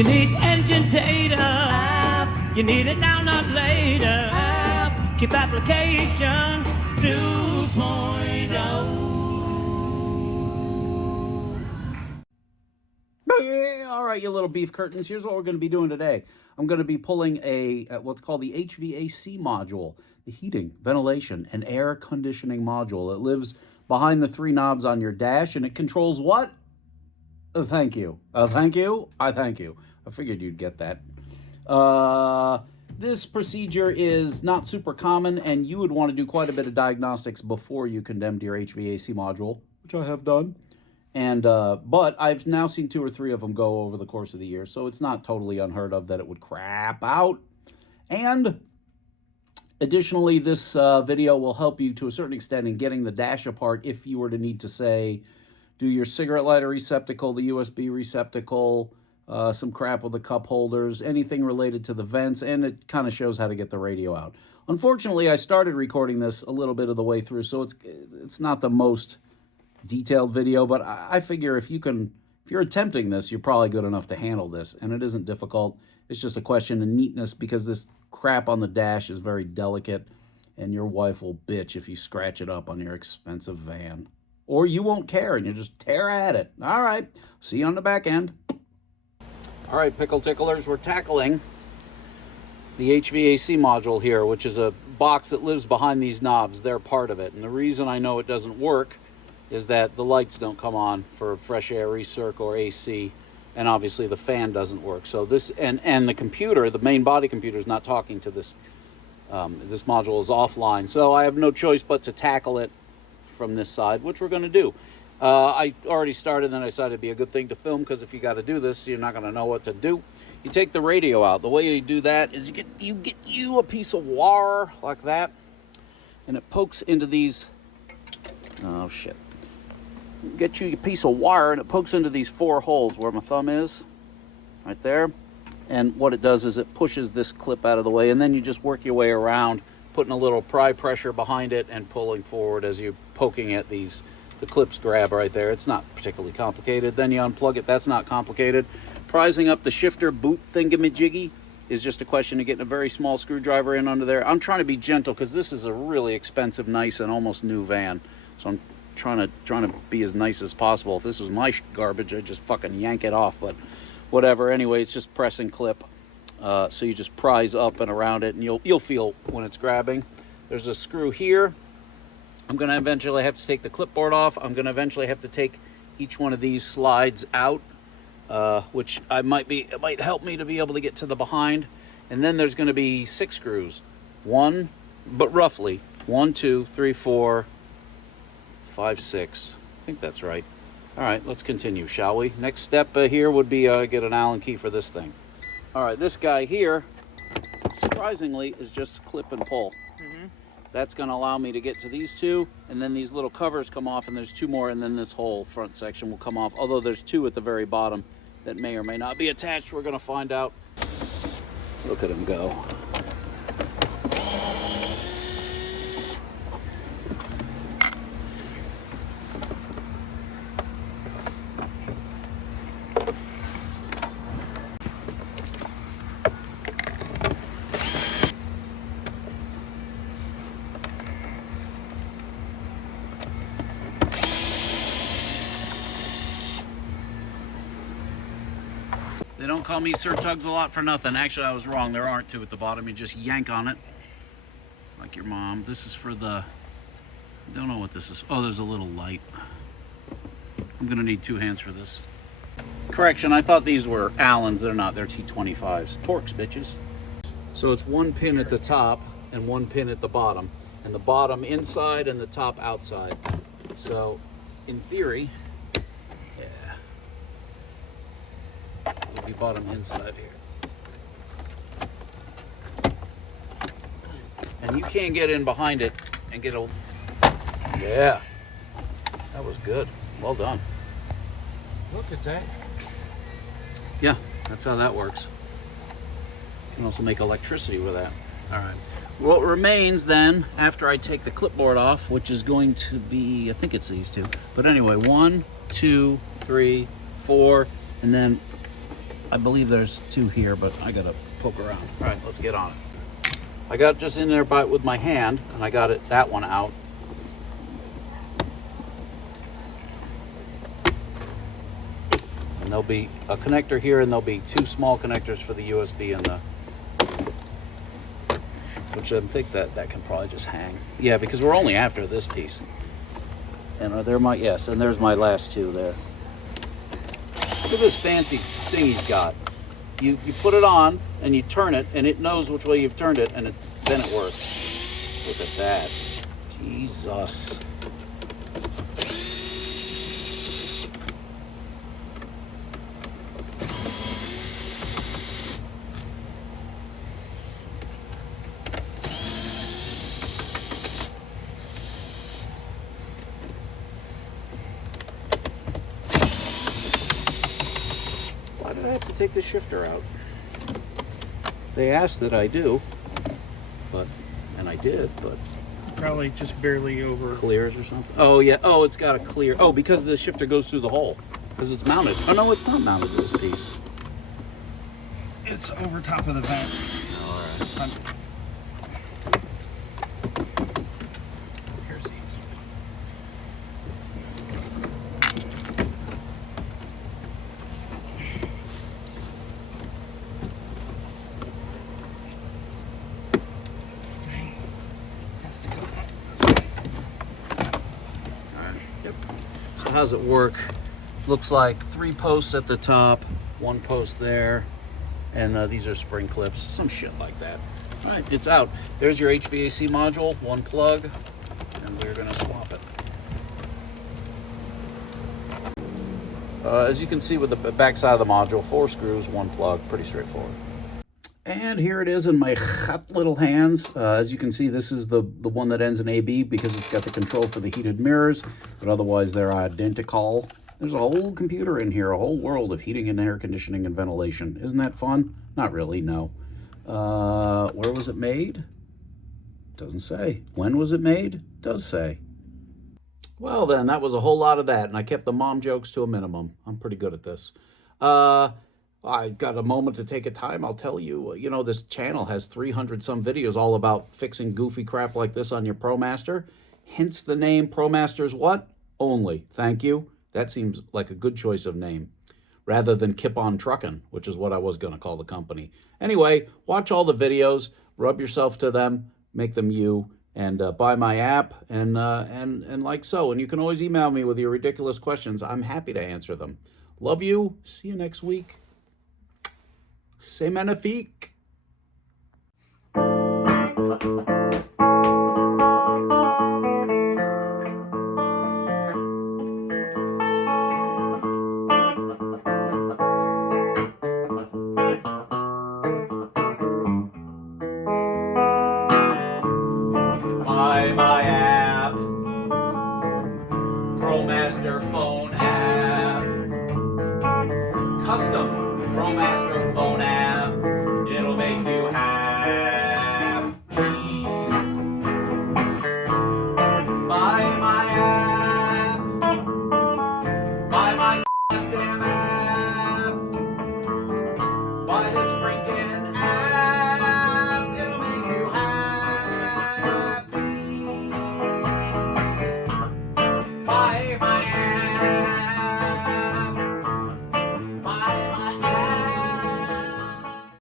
You need engine data. You need it now, not later. Keep application 2.0. All right, you little beef curtains. Here's what we're going to be doing today. I'm going to be pulling a what's called the HVAC module, the heating, ventilation, and air conditioning module. It lives behind the three knobs on your dash, and it controls what? Thank you. Thank you. I thank you. I figured you'd get that. This procedure is not super common, and you would want to do quite a bit of diagnostics before you condemned your HVAC module, which I have done. And but I've now seen 2 or 3 of them go over the course of the year, so it's not totally unheard of that it would crap out. And additionally, this video will help you to a certain extent in getting the dash apart if you were to need to, say, do your cigarette lighter receptacle, the USB receptacle, some crap with the cup holders, anything related to the vents, and it kind of shows how to get the radio out. Unfortunately, I started recording this a little bit of the way through, so it's not the most detailed video, but I figure if you're attempting this, you're probably good enough to handle this, and it isn't difficult. It's just a question of neatness, because this crap on the dash is very delicate, and your wife will bitch if you scratch it up on your expensive van. Or you won't care, and you just tear at it. All right, see you on the back end. All right, pickle ticklers, we're tackling the HVAC module here, which is a box that lives behind these knobs. They're part of it, and the reason I know it doesn't work is that the lights don't come on for fresh air recirc or AC, and obviously the fan doesn't work. So this, and the computer, the main body computer, is not talking to this. This module is offline, so I have no choice but to tackle it from this side, which we're going to do. I already started, and I decided it'd be a good thing to film, because if you got to do this, you're not going to know what to do. You take the radio out. The way you do that is you get a piece of wire like that, and it pokes into these. Oh shit. Get you a piece of wire, and it pokes into these 4 holes where my thumb is, right there. And what it does is it pushes this clip out of the way, and then you just work your way around, putting a little pry pressure behind it and pulling forward as you're poking at these. The clips grab right there. It's not particularly complicated. Then you unplug it. That's not complicated. Prising up the shifter boot thingamajiggy is just a question of getting a very small screwdriver in under there. I'm trying to be gentle, because this is a really expensive, nice, and almost new van. So I'm trying to be as nice as possible. If this was my garbage, I'd just fucking yank it off, but whatever. Anyway, it's just press and clip. So you just prise up and around it, and you'll feel when it's grabbing. There's a screw here. I'm going to eventually have to take the clipboard off. I'm going to eventually have to take each one of these slides out, which it might help me to be able to get to the behind. And then there's going to be 6 screws. Roughly 1, 2, 3, 4, 5, 6. I think that's right. All right, let's continue, shall we? Next step here would be get an Allen key for this thing. All right, this guy here, surprisingly, is just clip and pull. That's going to allow me to get to these 2, and then these little covers come off, and there's 2 more, and then this whole front section will come off, although there's 2 at the very bottom that may or may not be attached. We're going to find out. Look at him go. They don't call me Sir Tugs-a-lot for nothing. Actually, I was wrong. There aren't 2 at the bottom. You just yank on it, like your mom. This is for the... I don't know what this is. Oh, there's a little light. I'm going to need 2 hands for this. Correction, I thought these were Allens. They're not. They're T25s. Torx, bitches. So it's 1 pin at the top and 1 pin at the bottom. And the bottom inside and the top outside. So, in theory... will be bottom inside here. And you can't get in behind it and get a... Yeah. That was good. Well done. Look at that. Yeah, that's how that works. You can also make electricity with that. All right. What remains then, after I take the clipboard off, which is going to be, I think it's these 2. But anyway, 1, 2, 3, 4, and then I believe there's 2 here, but I gotta poke around. All right, let's get on it. I got just in there with my hand, and I got that one out. And there'll be a connector here, and there'll be 2 small connectors for the USB and the, which I think that can probably just hang. Yeah, because we're only after this piece. And yes, and there's my last 2 there. Look at this fancy thing he's got. You put it on and you turn it, and it knows which way you've turned it, and then it works. Look at that. Jesus. Why did I have to take the shifter out? They asked that I do, and I did, but probably just barely over. Clears or something. Oh yeah. Oh, it's got a clear. Oh, because the shifter goes through the hole because it's mounted. Oh no, it's not mounted to this piece. It's over top of the vent. All right. Here's these. This thing has to go up. All right. Yep. So how's it work? Looks like 3 posts at the top, 1 post there, and these are spring clips, some shit like that. All right, it's out. There's your HVAC module, 1 plug, and we're gonna swap it. As you can see with the back side of the module, 4 screws, 1 plug, pretty straightforward. And here it is in my hot little hands. As you can see, this is the one that ends in AB because it's got the control for the heated mirrors, but otherwise they're identical. There's a whole computer in here, a whole world of heating and air conditioning and ventilation. Isn't that fun? Not really, no. Where was it made? Doesn't say. When was it made? Does say. Well then, that was a whole lot of that, and I kept the mom jokes to a minimum. I'm pretty good at this. I got a moment to take a time. I'll tell you, you know, this channel has 300 some videos all about fixing goofy crap like this on your ProMaster. Hence the name ProMasters what? Only. Thank you. That seems like a good choice of name, rather than Kip on Truckin', which is what I was going to call the company. Anyway, watch all the videos, rub yourself to them, make them you, and buy my app, and like so. And you can always email me with your ridiculous questions. I'm happy to answer them. Love you. See you next week. C'est magnifique. Buy my app, Promaster Phone App, custom Promaster Phone App.